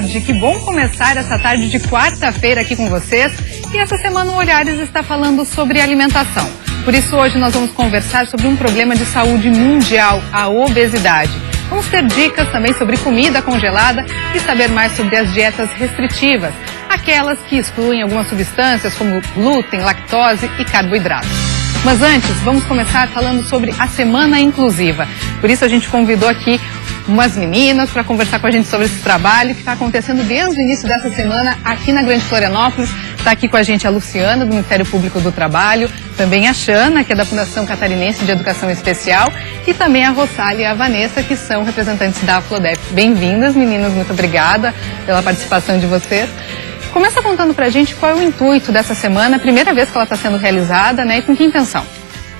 tarde. Que bom começar essa tarde de quarta-feira aqui com vocês. E essa semana o Olhares está falando sobre alimentação. Por isso hoje nós vamos conversar sobre um problema de saúde mundial, a obesidade. Vamos ter dicas também sobre comida congelada e saber mais sobre as dietas restritivas, aquelas que excluem algumas substâncias como glúten, lactose e carboidratos. Mas antes, vamos começar falando sobre a Semana Inclusiva. Por isso a gente convidou aqui umas meninas para conversar com a gente sobre esse trabalho que está acontecendo desde o início dessa semana aqui na Grande Florianópolis. Está aqui com a gente a Luciana, do Ministério Público do Trabalho, também a Xana, que é da Fundação Catarinense de Educação Especial, e também a Rosália e a Vanessa, que são representantes da Aflodef. Bem-vindas, meninas, muito obrigada pela participação de vocês. Começa contando pra gente qual é o intuito dessa semana, a primeira vez que ela está sendo realizada, né, e com que intenção?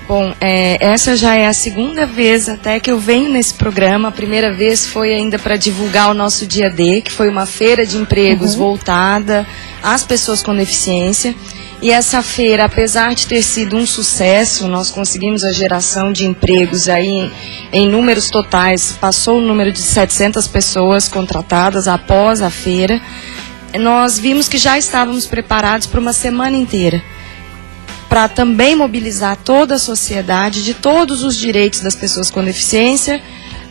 Bom, essa já é a segunda vez até que eu venho nesse programa. A primeira vez foi ainda para divulgar o nosso Dia D, que foi uma feira de empregos voltada às pessoas com deficiência. E essa feira, apesar de ter sido um sucesso, nós conseguimos a geração de empregos aí em números totais, passou o número de 700 pessoas contratadas após a feira. Nós vimos que já estávamos preparados para uma semana inteira, para também mobilizar toda a sociedade de todos os direitos das pessoas com deficiência,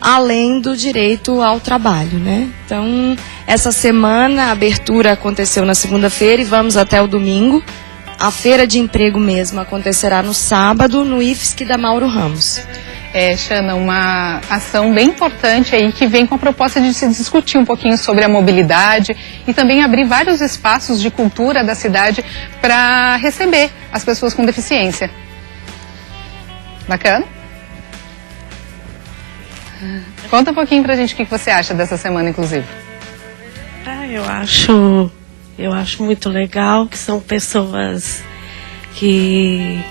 além do direito ao trabalho, né? Então, essa semana, a abertura aconteceu na segunda-feira e vamos até o domingo. A feira de emprego mesmo acontecerá no sábado, no IFSC da Mauro Ramos. Xana, uma ação bem importante aí que vem com a proposta de se discutir um pouquinho sobre a mobilidade e também abrir vários espaços de cultura da cidade para receber as pessoas com deficiência. Bacana? Conta um pouquinho pra gente o que você acha dessa semana, inclusive. Eu acho muito legal, que são pessoas que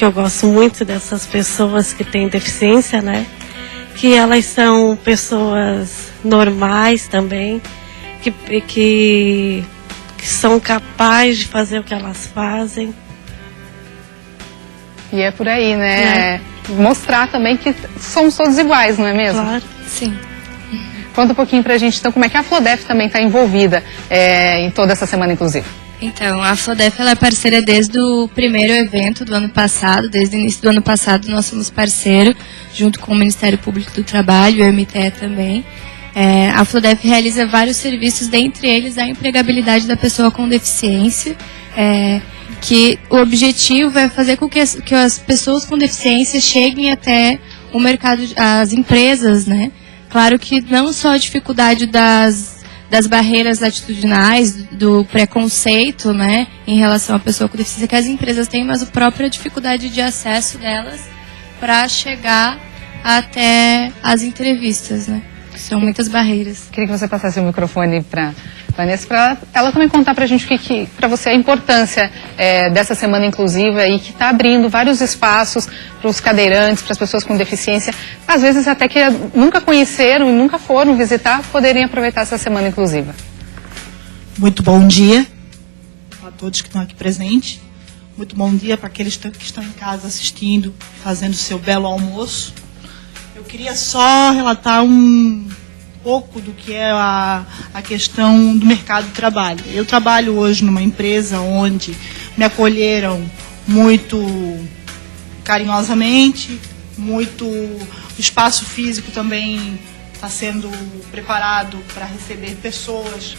eu gosto muito dessas pessoas que têm deficiência, né? Que elas são pessoas normais também, que são capazes de fazer o que elas fazem. E é por aí, né? Mostrar também que somos todos iguais, não é mesmo? Claro. Sim. Conta um pouquinho pra gente, então, como é que a Aflodef também está envolvida em toda essa Semana Inclusiva. Então, a Aflodef ela é parceira desde o primeiro evento do ano passado, desde o início do ano passado nós somos parceiro, junto com o Ministério Público do Trabalho e o MTE também. A Aflodef realiza vários serviços, dentre eles a empregabilidade da pessoa com deficiência, que o objetivo é fazer com que as pessoas com deficiência cheguem até o mercado, as empresas, né? Claro que não só a dificuldade das barreiras atitudinais, do preconceito, né, em relação à pessoa com deficiência que as empresas têm, mas a própria dificuldade de acesso delas para chegar até as entrevistas, né? São muitas barreiras. Queria que você passasse o microfone para Vanessa, para ela também contar para a gente para você a importância dessa Semana Inclusiva e que está abrindo vários espaços para os cadeirantes, para as pessoas com deficiência, às vezes até que nunca conheceram e nunca foram visitar, poderem aproveitar essa Semana Inclusiva. Muito bom dia a todos que estão aqui presentes. Muito bom dia para aqueles que estão em casa assistindo, fazendo o seu belo almoço. Eu queria só relatar um pouco do que é a questão do mercado de trabalho. Eu trabalho hoje numa empresa onde me acolheram muito carinhosamente, o espaço físico também está sendo preparado para receber pessoas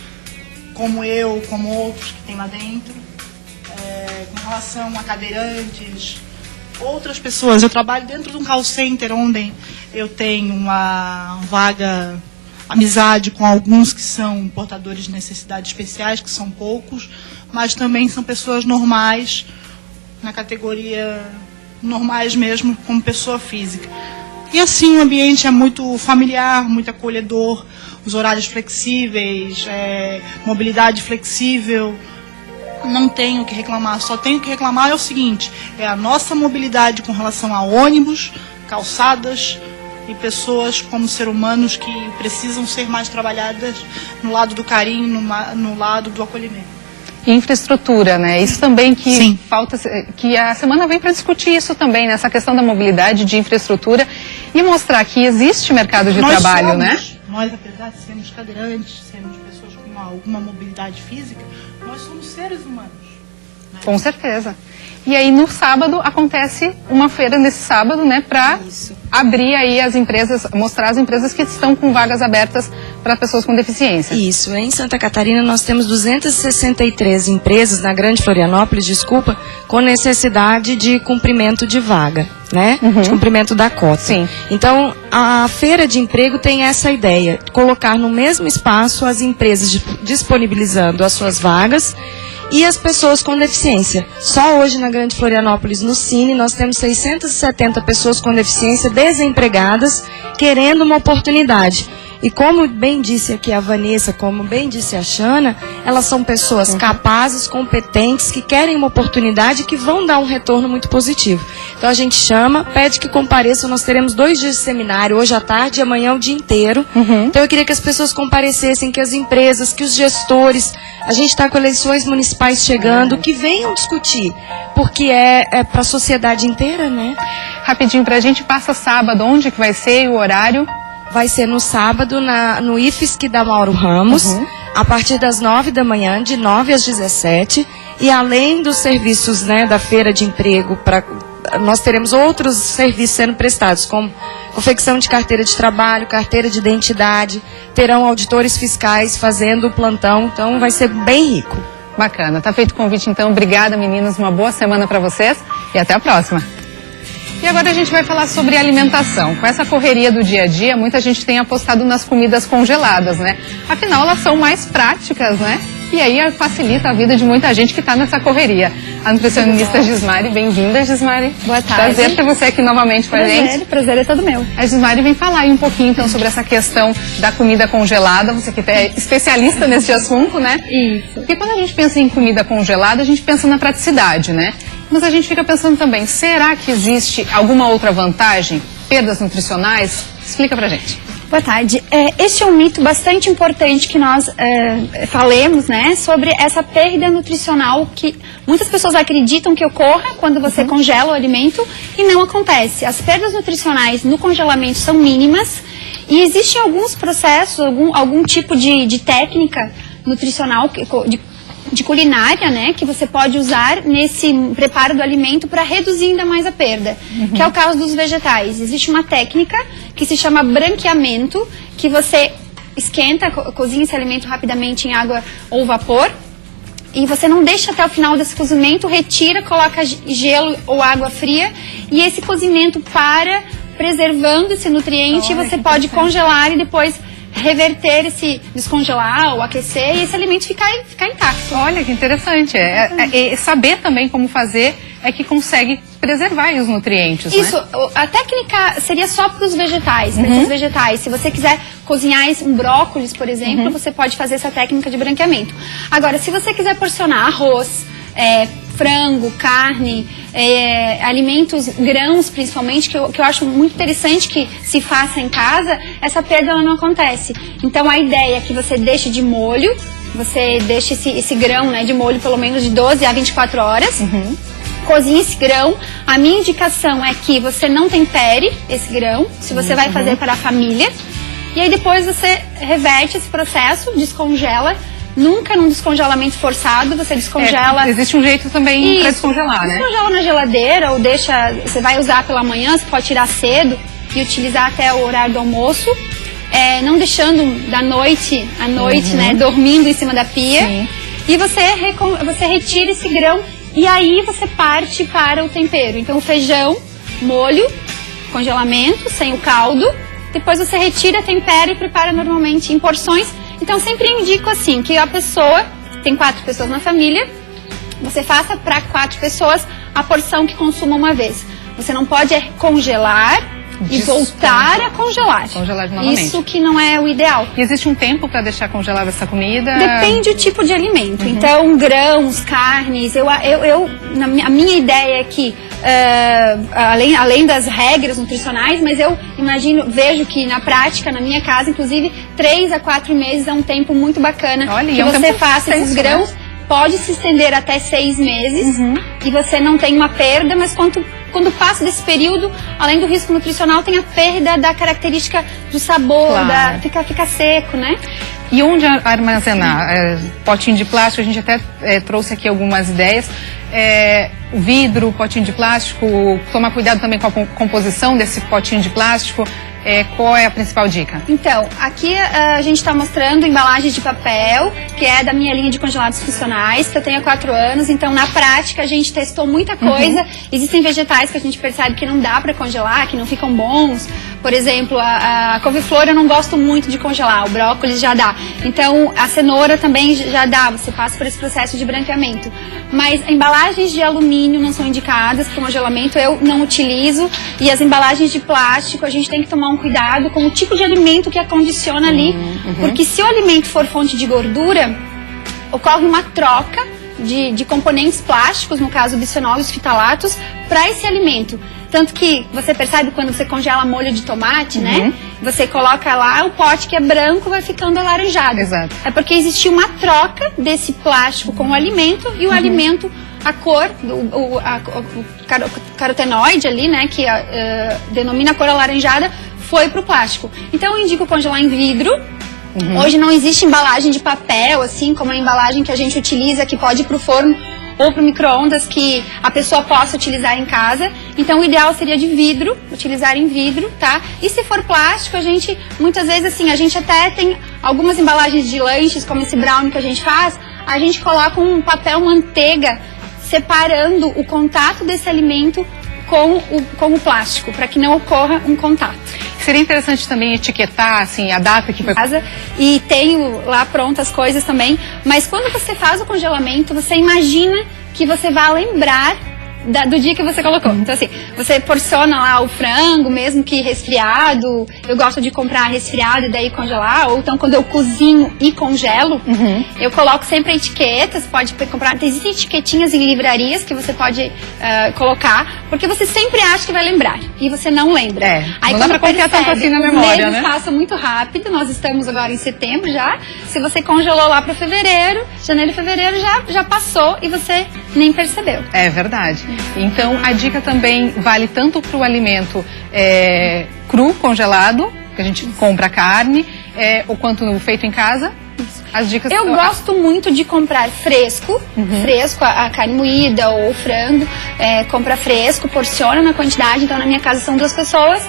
como eu, como outros que tem lá dentro. Com relação a cadeirantes, outras pessoas. Eu trabalho dentro de um call center onde eu tenho uma vaga amizade com alguns que são portadores de necessidades especiais, que são poucos, mas também são pessoas normais, na categoria normais mesmo, como pessoa física. E assim o ambiente é muito familiar, muito acolhedor, os horários flexíveis, mobilidade flexível. Não tenho o que reclamar, só tenho que reclamar é o seguinte, é a nossa mobilidade com relação a ônibus, calçadas e pessoas como seres humanos que precisam ser mais trabalhadas no lado do carinho, no lado do acolhimento. E infraestrutura, né? Isso também que Sim. falta, que a semana vem para discutir isso também, né? Essa questão da mobilidade, de infraestrutura e mostrar que existe mercado de trabalho, né? Nós, apesar de sermos cadeirantes, sermos pessoas com alguma mobilidade física, nós somos seres humanos. Né? Com certeza. E aí no sábado acontece uma feira nesse sábado, né, para abrir aí as empresas, mostrar as empresas que estão com vagas abertas para pessoas com deficiência. Isso, em Santa Catarina nós temos 263 empresas, na Grande Florianópolis, desculpa, com necessidade de cumprimento de vaga, né? De cumprimento da cota. Sim. Então, a feira de emprego tem essa ideia, colocar no mesmo espaço as empresas disponibilizando as suas vagas e as pessoas com deficiência. Só hoje na Grande Florianópolis, no Cine, nós temos 670 pessoas com deficiência desempregadas, querendo uma oportunidade. E como bem disse aqui a Vanessa, como bem disse a Xana, elas são pessoas capazes, competentes, que querem uma oportunidade e que vão dar um retorno muito positivo. Então a gente chama, pede que compareçam, nós teremos 2 dias de seminário, hoje à tarde e amanhã o dia inteiro. Então eu queria que as pessoas comparecessem, que as empresas, que os gestores, a gente está com eleições municipais chegando, que venham discutir, porque é para a sociedade inteira, né? Rapidinho, pra gente, passa sábado, onde que vai ser e o horário? Vai ser no sábado, no IFSC da Mauro Ramos, a partir das 9 da manhã, de 9 às 17. E além dos serviços, né, da feira de emprego, nós teremos outros serviços sendo prestados, como confecção de carteira de trabalho, carteira de identidade, terão auditores fiscais fazendo o plantão, então vai ser bem rico. Bacana, tá feito o convite então. Obrigada, meninas, uma boa semana para vocês e até a próxima. E agora a gente vai falar sobre alimentação. Com essa correria do dia a dia, muita gente tem apostado nas comidas congeladas, né? Afinal, elas são mais práticas, né? E aí facilita a vida de muita gente que está nessa correria. A nutricionista Gismari, bem-vinda, Gismari. Boa tarde. Prazer ter você aqui novamente com a gente. Prazer é todo meu. A Gismari vem falar aí um pouquinho então sobre essa questão da comida congelada. Você que é especialista nesse assunto, né? Isso. Porque quando a gente pensa em comida congelada, a gente pensa na praticidade, né? Mas a gente fica pensando também, será que existe alguma outra vantagem? Perdas nutricionais? Explica pra gente. Boa tarde. Este é um mito bastante importante que nós falemos, né, sobre essa perda nutricional que muitas pessoas acreditam que ocorra quando você congela o alimento e não acontece. As perdas nutricionais no congelamento são mínimas e existem alguns processos, algum tipo de técnica nutricional, de culinária, né, que você pode usar nesse preparo do alimento para reduzir ainda mais a perda, que é o caso dos vegetais. Existe uma técnica que se chama branqueamento, que você esquenta, cozinha esse alimento rapidamente em água ou vapor, e você não deixa até o final desse cozimento, retira, coloca gelo ou água fria, e esse cozimento para preservando esse nutriente, e você pode congelar e depois reverter descongelar ou aquecer e esse alimento ficar intacto. Olha que interessante. Saber também como fazer é que consegue preservar os nutrientes. Isso, né? A técnica seria só para os vegetais, para esses vegetais. Se você quiser cozinhar um brócolis, por exemplo, você pode fazer essa técnica de branqueamento. Agora, se você quiser porcionar arroz, frango, carne, alimentos, grãos principalmente, que eu acho muito interessante que se faça em casa, essa perda ela não acontece. Então a ideia é que você deixe de molho, você deixe esse grão, né, de molho pelo menos de 12 a 24 horas, cozinhe esse grão. A minha indicação é que você não tempere esse grão, se você vai fazer para a família, e aí depois você reverte esse processo, descongela. Nunca num descongelamento forçado, você descongela... Existe um jeito também para descongelar, né? Descongela na geladeira ou deixa... Você vai usar pela manhã, você pode tirar cedo e utilizar até o horário do almoço. Não deixando da noite à noite, né? Dormindo em cima da pia. Sim. E você retira esse grão e aí você parte para o tempero. Então o feijão, molho, congelamento, sem o caldo. Depois você retira, tempera e prepara normalmente em porções. Então, sempre indico assim, que a pessoa, tem 4 pessoas na família, você faça para 4 pessoas a porção que consuma uma vez. Você não pode congelar e voltar a congelar. Congelar novamente. Isso que não é o ideal. E existe um tempo para deixar congelada essa comida? Depende do tipo de alimento. Então, grãos, carnes, a minha ideia é que, além das regras nutricionais, mas eu vejo que na prática, na minha casa, inclusive, 3 a 4 meses é um tempo muito bacana. Olha, que você faça esses grãos, pode se estender até 6 meses e você não tem uma perda, mas quando passa desse período, além do risco nutricional, tem a perda da característica do sabor, fica seco, né? E onde armazenar? Potinho de plástico, a gente até trouxe aqui algumas ideias. Vidro, potinho de plástico, tomar cuidado também com a composição desse potinho de plástico. Qual é a principal dica? Então, aqui a gente está mostrando embalagens de papel, que é da minha linha de congelados funcionais, que eu tenho há 4 anos. Então, na prática, a gente testou muita coisa. Existem vegetais que a gente percebe que não dá para congelar, que não ficam bons. Por exemplo, a couve-flor eu não gosto muito de congelar, o brócolis já dá. Então, a cenoura também já dá, você passa por esse processo de branqueamento. Mas embalagens de alumínio não são indicadas para congelamento, eu não utilizo. E as embalagens de plástico, a gente tem que tomar um cuidado com o tipo de alimento que acondiciona ali. Porque se o alimento for fonte de gordura, ocorre uma troca de componentes plásticos, no caso o bisfenol e os fitalatos, para esse alimento. Tanto que você percebe quando você congela molho de tomate, né? Você coloca lá, o pote que é branco vai ficando alaranjado. Exato. É porque existiu uma troca desse plástico com o alimento e o alimento, a cor, o carotenoide ali, né? Que denomina a cor alaranjada, foi pro plástico. Então eu indico congelar em vidro. Hoje não existe embalagem de papel, assim como a embalagem que a gente utiliza, que pode ir pro forno ou para o micro-ondas, que a pessoa possa utilizar em casa. Então o ideal seria de vidro, utilizar em vidro, tá? E se for plástico, a gente, muitas vezes assim, a gente até tem algumas embalagens de lanches, como esse brownie que a gente faz, a gente coloca um papel manteiga separando o contato desse alimento com o plástico, para que não ocorra um contato. Seria interessante também etiquetar, assim, a data que foi... E tenho lá prontas as coisas também, mas quando você faz o congelamento, você imagina que você vai lembrar do dia que você colocou. Então assim, você porciona lá o frango, mesmo que resfriado. Eu gosto de comprar resfriado e daí congelar. Ou então quando eu cozinho e congelo, eu coloco sempre a etiqueta. Você pode comprar, existem etiquetinhas em livrarias que você pode colocar, porque você sempre acha que vai lembrar e você não lembra. Aí não dá pra confiar tanto assim na memória, né? Passa muito rápido. Nós estamos agora em setembro já. Se você congelou lá para fevereiro, janeiro e fevereiro já passou e você nem percebeu. É verdade. Então, a dica também vale tanto para o alimento cru, congelado, que a gente compra a carne, ou quanto feito em casa. As dicas eu gosto muito de comprar fresco, a carne moída ou o frango, compra fresco, porciona na quantidade. Então, na minha casa são 2 pessoas,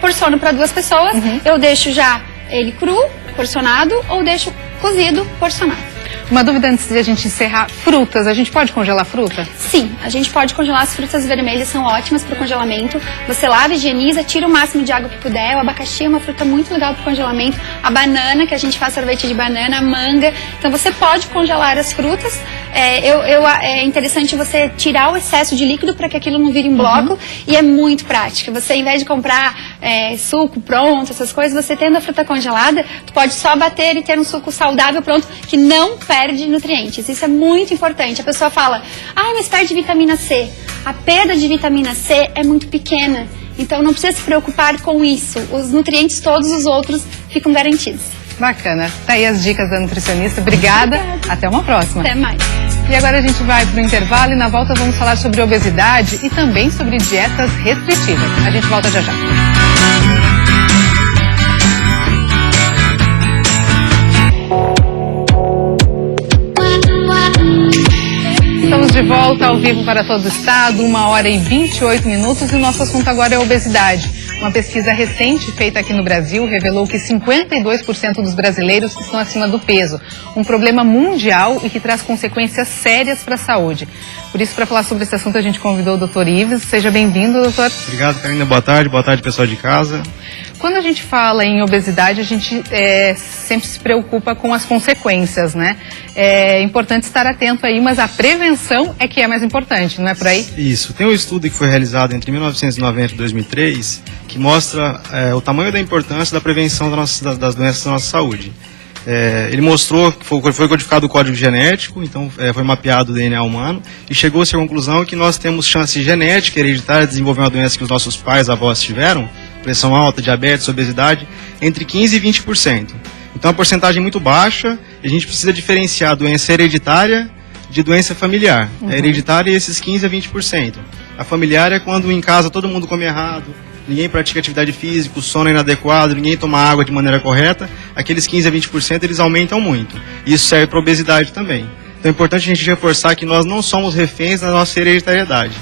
porciono para 2 pessoas, eu deixo já ele cru, porcionado, ou deixo cozido, porcionado. Uma dúvida antes de a gente encerrar, frutas, a gente pode congelar fruta? Sim, a gente pode congelar. As frutas vermelhas são ótimas para o congelamento. Você lava, higieniza, tira o máximo de água que puder. O abacaxi é uma fruta muito legal para o congelamento. A banana, que a gente faz sorvete de banana, a manga. Então você pode congelar as frutas. É interessante você tirar o excesso de líquido para que aquilo não vire em bloco. E é muito prático. Você, ao invés de comprar suco pronto, essas coisas, você tendo a fruta congelada, tu pode só bater e ter um suco saudável pronto, que não perde nutrientes. Isso é muito importante. A pessoa fala, mas perde vitamina C. A perda de vitamina C é muito pequena. Então não precisa se preocupar com isso. Os nutrientes, todos os outros, ficam garantidos. Bacana. Tá aí as dicas da nutricionista. Obrigada. Até uma próxima. Até mais. E agora a gente vai para o intervalo e na volta vamos falar sobre obesidade e também sobre dietas restritivas. A gente volta já já. Estamos de volta ao vivo para todo o estado, 1h28 e o nosso assunto agora é obesidade. Uma pesquisa recente feita aqui no Brasil revelou que 52% dos brasileiros estão acima do peso, um problema mundial e que traz consequências sérias para a saúde. Por isso, para falar sobre esse assunto, a gente convidou o Dr. Ives. Seja bem-vindo, doutor. Obrigado, Karina. Boa tarde, pessoal de casa. Quando a gente fala em obesidade, a gente sempre se preocupa com as consequências, né? É importante estar atento aí, mas a prevenção é que é mais importante, não é por aí? Isso. Tem um estudo que foi realizado entre 1990 e 2003 que mostra o tamanho da importância da prevenção das doenças da nossa saúde. Ele mostrou que foi codificado o código genético, então foi mapeado o DNA humano e chegou-se à conclusão que nós temos chance genética hereditária de desenvolver uma doença que os nossos pais, avós tiveram, pressão alta, diabetes, obesidade, entre 15% e 20%. Então é uma porcentagem muito baixa e a gente precisa diferenciar a doença hereditária de doença familiar. A hereditária é esses 15% a 20%. A familiar é quando em casa todo mundo come errado, ninguém pratica atividade física, o sono é inadequado, ninguém toma água de maneira correta, aqueles 15 a 20% eles aumentam muito. E isso serve para obesidade também. Então é importante a gente reforçar que nós não somos reféns da nossa hereditariedade.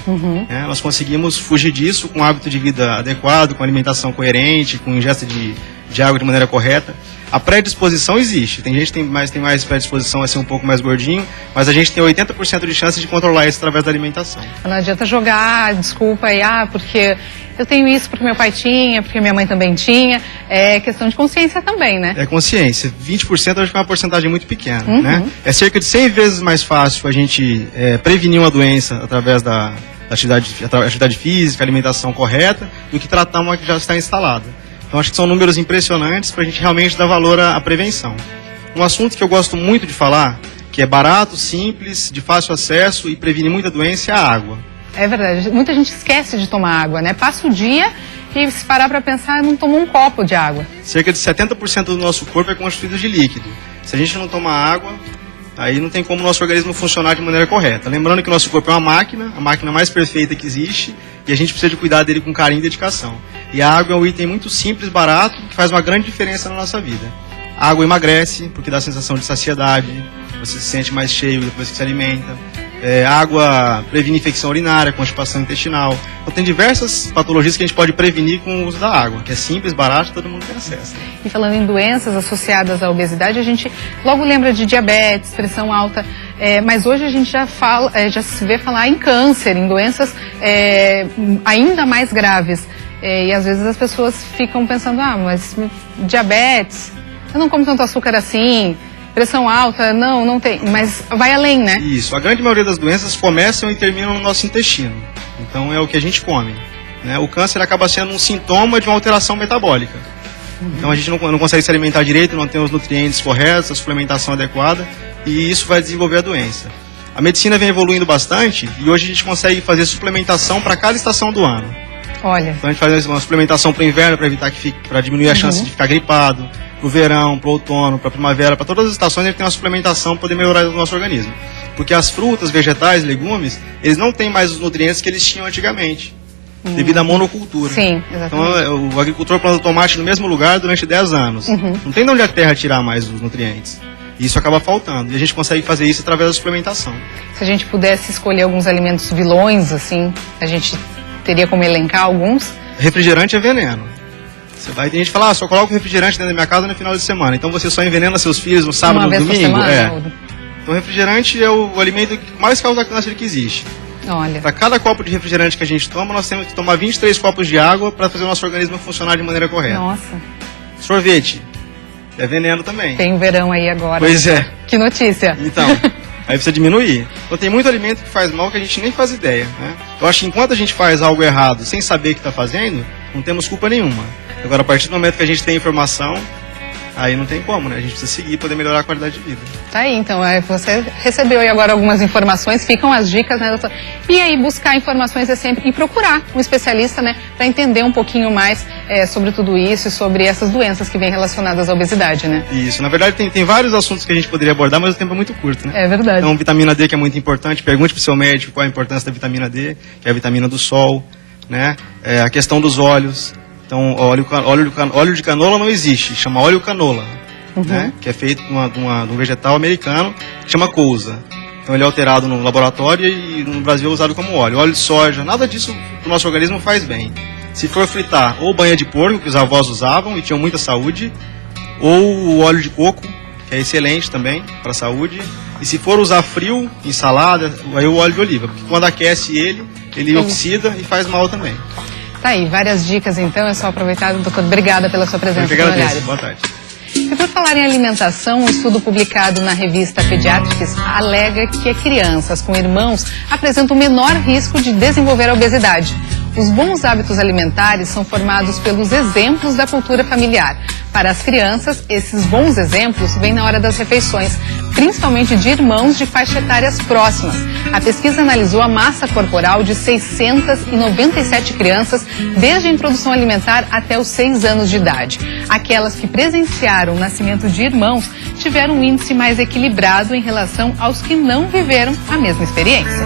Nós conseguimos fugir disso com um hábito de vida adequado, com alimentação coerente, com ingesta de água de maneira correta. A predisposição existe. Tem gente que tem mais predisposição a ser um pouco mais gordinho, mas a gente tem 80% de chance de controlar isso através da alimentação. Não adianta jogar desculpa aí, porque eu tenho isso porque meu pai tinha, porque minha mãe também tinha. É questão de consciência também, né? É consciência. 20% eu acho que é uma porcentagem muito pequena, né? É cerca de 100 vezes mais fácil a gente prevenir uma doença através da atividade física, alimentação correta, do que tratar uma que já está instalada. Então acho que são números impressionantes para a gente realmente dar valor à prevenção. Um assunto que eu gosto muito de falar, que é barato, simples, de fácil acesso e previne muita doença, é a água. É verdade. Muita gente esquece de tomar água, né? Passa o dia e se parar para pensar, não tomou um copo de água. Cerca de 70% do nosso corpo é constituído de líquido. Se a gente não tomar água, aí não tem como o nosso organismo funcionar de maneira correta. Lembrando que o nosso corpo é uma máquina, a máquina mais perfeita que existe, e a gente precisa de cuidar dele com carinho e dedicação. E a água é um item muito simples, barato, que faz uma grande diferença na nossa vida. A água emagrece, porque dá a sensação de saciedade, você se sente mais cheio depois que se alimenta. A água previne infecção urinária, constipação intestinal. Então tem diversas patologias que a gente pode prevenir com o uso da água, que é simples, barato, todo mundo tem acesso. E falando em doenças associadas à obesidade, a gente logo lembra de diabetes, pressão alta, mas hoje a gente já se vê falar em câncer, em doenças ainda mais graves. E às vezes as pessoas ficam pensando, mas diabetes, eu não como tanto açúcar assim, pressão alta, não tem, mas vai além, né? Isso, a grande maioria das doenças começam e terminam no nosso intestino, então é o que a gente come, né? O câncer acaba sendo um sintoma de uma alteração metabólica, então a gente não consegue se alimentar direito, não tem os nutrientes corretos, a suplementação adequada, e isso vai desenvolver a doença. A medicina vem evoluindo bastante e hoje a gente consegue fazer suplementação para cada estação do ano. Olha. Então a gente faz uma suplementação para o inverno para diminuir a chance de ficar gripado, para o verão, para o outono, para a primavera, para todas as estações a gente tem uma suplementação para poder melhorar o nosso organismo. Porque as frutas, vegetais, legumes, eles não têm mais os nutrientes que eles tinham antigamente, devido à monocultura. Sim, exatamente. Então o agricultor planta tomate no mesmo lugar durante 10 anos. Não tem de onde a terra tirar mais os nutrientes. E isso acaba faltando. E a gente consegue fazer isso através da suplementação. Se a gente pudesse escolher alguns alimentos vilões, assim, a gente teria como elencar alguns? Refrigerante é veneno. Tem gente que fala, só coloco refrigerante dentro da minha casa no final de semana. Então você só envenena seus filhos no sábado ou no domingo? Então refrigerante é o alimento que mais causa câncer que existe. Olha. Para cada copo de refrigerante que a gente toma, nós temos que tomar 23 copos de água para fazer o nosso organismo funcionar de maneira correta. Nossa. Sorvete. É veneno também. Tem o verão aí agora. Pois é. Que notícia. Então, aí precisa diminuir. Então tem muito alimento que faz mal que a gente nem faz ideia, né? Eu acho que enquanto a gente faz algo errado sem saber o que está fazendo, não temos culpa nenhuma. Agora, a partir do momento que a gente tem informação, aí não tem como, né? A gente precisa seguir para poder melhorar a qualidade de vida. Tá aí, então, você recebeu aí agora algumas informações, ficam as dicas, né, doutor? E aí, buscar informações é sempre, e procurar um especialista, né, para entender um pouquinho mais sobre tudo isso e sobre essas doenças que vêm relacionadas à obesidade, né? Isso, na verdade tem vários assuntos que a gente poderia abordar, mas o tempo é muito curto, né? É verdade. Então, vitamina D, que é muito importante, pergunte para o seu médico qual a importância da vitamina D, que é a vitamina do sol, né? A questão dos óleos. Então, óleo de canola não existe, chama óleo canola, né? Que é feito de um vegetal americano que chama couza. Então ele é alterado no laboratório e no Brasil é usado como óleo. Óleo de soja, nada disso o nosso organismo faz bem. Se for fritar, ou banha de porco, que os avós usavam e tinham muita saúde, ou o óleo de coco, que é excelente também para a saúde. E se for usar frio, em salada, aí o óleo de oliva, porque quando aquece ele oxida e faz mal também. Tá aí, várias dicas então, é só aproveitar, doutor, obrigada pela sua presença aqui no Olhares. Boa tarde. E por falar em alimentação, um estudo publicado na revista Pediatrics alega que crianças com irmãos apresentam menor risco de desenvolver a obesidade. Os bons hábitos alimentares são formados pelos exemplos da cultura familiar. Para as crianças, esses bons exemplos vêm na hora das refeições, principalmente de irmãos de faixa etárias próximas. A pesquisa analisou a massa corporal de 697 crianças desde a introdução alimentar até os 6 anos de idade. Aquelas que presenciaram o nascimento de irmãos tiveram um índice mais equilibrado em relação aos que não viveram a mesma experiência.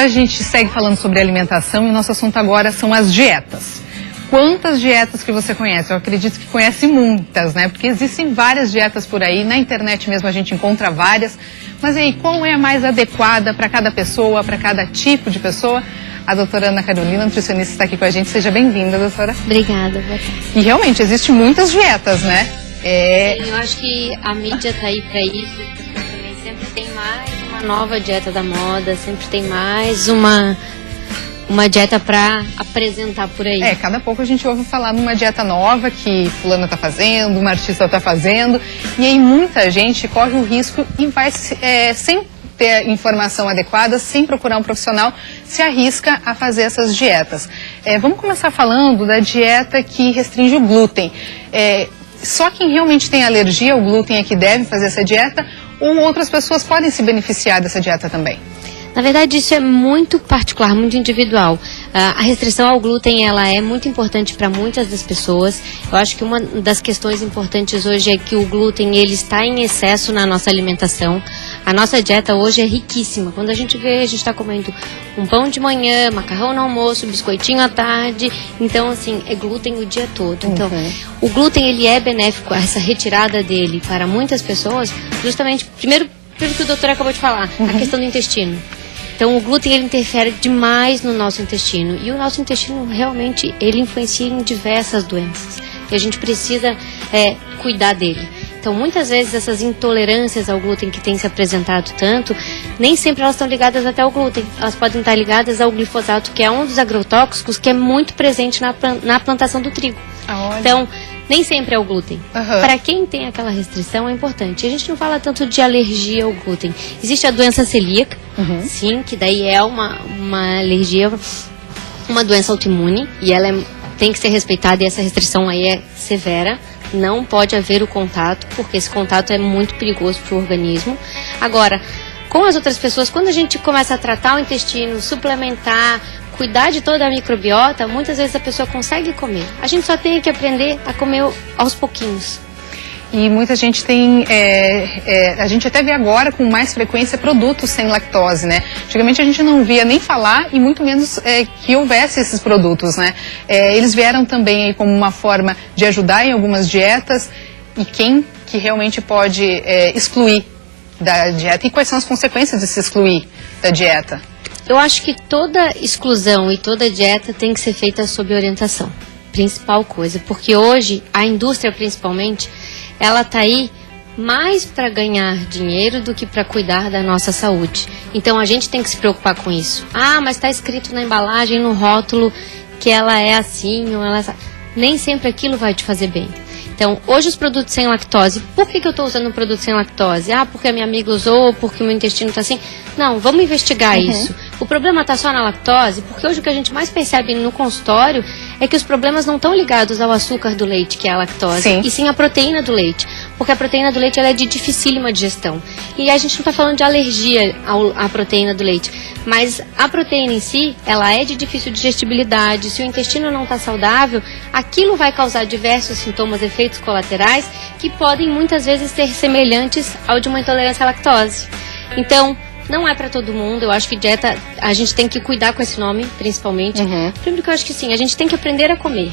doutora, a gente segue falando sobre alimentação e o nosso assunto agora são as dietas. Quantas dietas que você conhece? Eu acredito que conhece muitas, né? Porque existem várias dietas por aí, na internet mesmo a gente encontra várias. Mas aí, qual é a mais adequada para cada pessoa, para cada tipo de pessoa? A doutora Ana Carolina, nutricionista, está aqui com a gente. Seja bem-vinda, doutora. Obrigada, boa tarde. E realmente, existem muitas dietas, né? Sim, eu acho que a mídia está aí para isso. Também sempre tem mais uma nova dieta da moda, sempre tem mais uma dieta para apresentar por aí. Cada pouco a gente ouve falar numa dieta nova que fulana está fazendo, uma artista está fazendo. E aí muita gente corre o risco e vai sem ter informação adequada, sem procurar um profissional, se arrisca a fazer essas dietas. Vamos começar falando da dieta que restringe o glúten. Só quem realmente tem alergia ao glúten é que deve fazer essa dieta, ou outras pessoas podem se beneficiar dessa dieta também? Na verdade, isso é muito particular, muito individual. A restrição ao glúten, ela é muito importante para muitas das pessoas. Eu acho que uma das questões importantes hoje é que o glúten, ele está em excesso na nossa alimentação. A nossa dieta hoje é riquíssima. Quando a gente vê, a gente está comendo um pão de manhã, macarrão no almoço, biscoitinho à tarde. Então, assim, é glúten o dia todo. Então, o glúten, ele é benéfico, essa retirada dele para muitas pessoas, justamente, primeiro pelo que o doutor acabou de falar, a questão do intestino. Então, o glúten, ele interfere demais no nosso intestino. E o nosso intestino, realmente, ele influencia em diversas doenças. E a gente precisa cuidar dele. Então, muitas vezes, essas intolerâncias ao glúten que têm se apresentado tanto, nem sempre elas estão ligadas até ao glúten. Elas podem estar ligadas ao glifosato, que é um dos agrotóxicos que é muito presente na plantação do trigo. Então, nem sempre é o glúten. Para quem tem aquela restrição é importante. A gente não fala tanto de alergia ao glúten. Existe a doença celíaca, sim, que daí é uma alergia, uma doença autoimune, e ela tem que ser respeitada, e essa restrição aí é severa. Não pode haver o contato, porque esse contato é muito perigoso para o organismo. Agora, com as outras pessoas, quando a gente começa a tratar o intestino, suplementar, cuidar de toda a microbiota, muitas vezes a pessoa consegue comer. A gente só tem que aprender a comer aos pouquinhos. E muita gente tem, a gente até vê agora com mais frequência produtos sem lactose, né? Antigamente a gente não via nem falar e muito menos que houvesse esses produtos, né? Eles vieram também aí como uma forma de ajudar em algumas dietas, e quem que realmente pode excluir da dieta e quais são as consequências de se excluir da dieta? Eu acho que toda exclusão e toda dieta tem que ser feita sob orientação. Principal coisa, porque hoje a indústria principalmente, ela está aí mais para ganhar dinheiro do que para cuidar da nossa saúde. Então a gente tem que se preocupar com isso. Mas está escrito na embalagem, no rótulo, que ela é assim ou ela é assim. Nem sempre aquilo vai te fazer bem. Então, hoje os produtos sem lactose, por que eu estou usando um produto sem lactose? Porque a minha amiga usou, porque o meu intestino está assim. Não, vamos investigar isso. O problema está só na lactose, porque hoje o que a gente mais percebe no consultório é que os problemas não estão ligados ao açúcar do leite, que é a lactose, e sim à proteína do leite. Porque a proteína do leite ela é de dificílima digestão. E a gente não está falando de alergia à proteína do leite, mas a proteína em si, ela é de difícil digestibilidade. Se o intestino não está saudável, aquilo vai causar diversos sintomas, efeitos colaterais, que podem muitas vezes ser semelhantes ao de uma intolerância à lactose. Então, não é para todo mundo. Eu acho que dieta, a gente tem que cuidar com esse nome, principalmente. Primeiro que eu acho que sim, a gente tem que aprender a comer.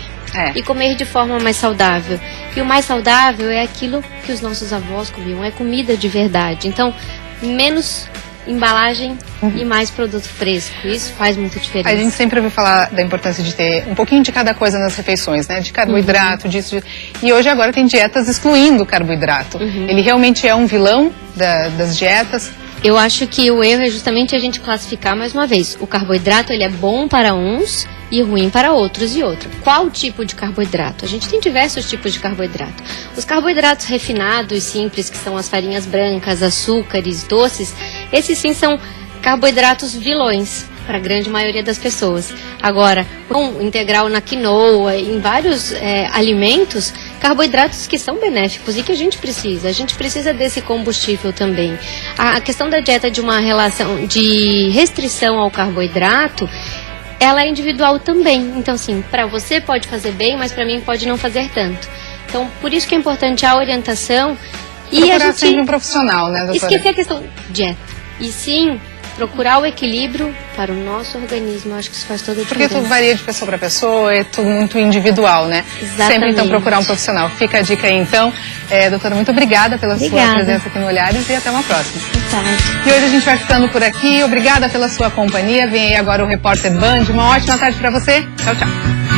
E comer de forma mais saudável. E o mais saudável é aquilo que os nossos avós comiam, é comida de verdade. Então, menos embalagem e mais produto fresco. Isso faz muita diferença. A gente sempre ouviu falar da importância de ter um pouquinho de cada coisa nas refeições, né? De carboidrato, disso. E hoje agora tem dietas excluindo o carboidrato. Ele realmente é um vilão das dietas. Eu acho que o erro é justamente a gente classificar mais uma vez. O carboidrato, ele é bom para uns e ruim para outros e outro. Qual tipo de carboidrato? A gente tem diversos tipos de carboidrato. Os carboidratos refinados, simples, que são as farinhas brancas, açúcares, doces, esses sim são carboidratos vilões para a grande maioria das pessoas. Agora, com integral na quinoa, em vários alimentos, carboidratos que são benéficos e que a gente precisa desse combustível também. A questão da dieta de uma relação de restrição ao carboidrato, ela é individual também. Então, assim, para você pode fazer bem, mas para mim pode não fazer tanto. Então, por isso que é importante a orientação e procurar a gente sempre um profissional, né, doutora? Esquecer a questão de dieta. E sim procurar o equilíbrio para o nosso organismo. Eu acho que isso faz toda a Porque diferença. tudo varia de pessoa para pessoa, é tudo muito individual, né? Exatamente. Sempre, então, procurar um profissional. Fica a dica aí, então. Doutora, muito obrigada pela sua presença aqui no Olhares e até uma próxima. E hoje a gente vai ficando por aqui. Obrigada pela sua companhia. Vem aí agora o Repórter Band. Uma ótima tarde para você. Tchau, tchau.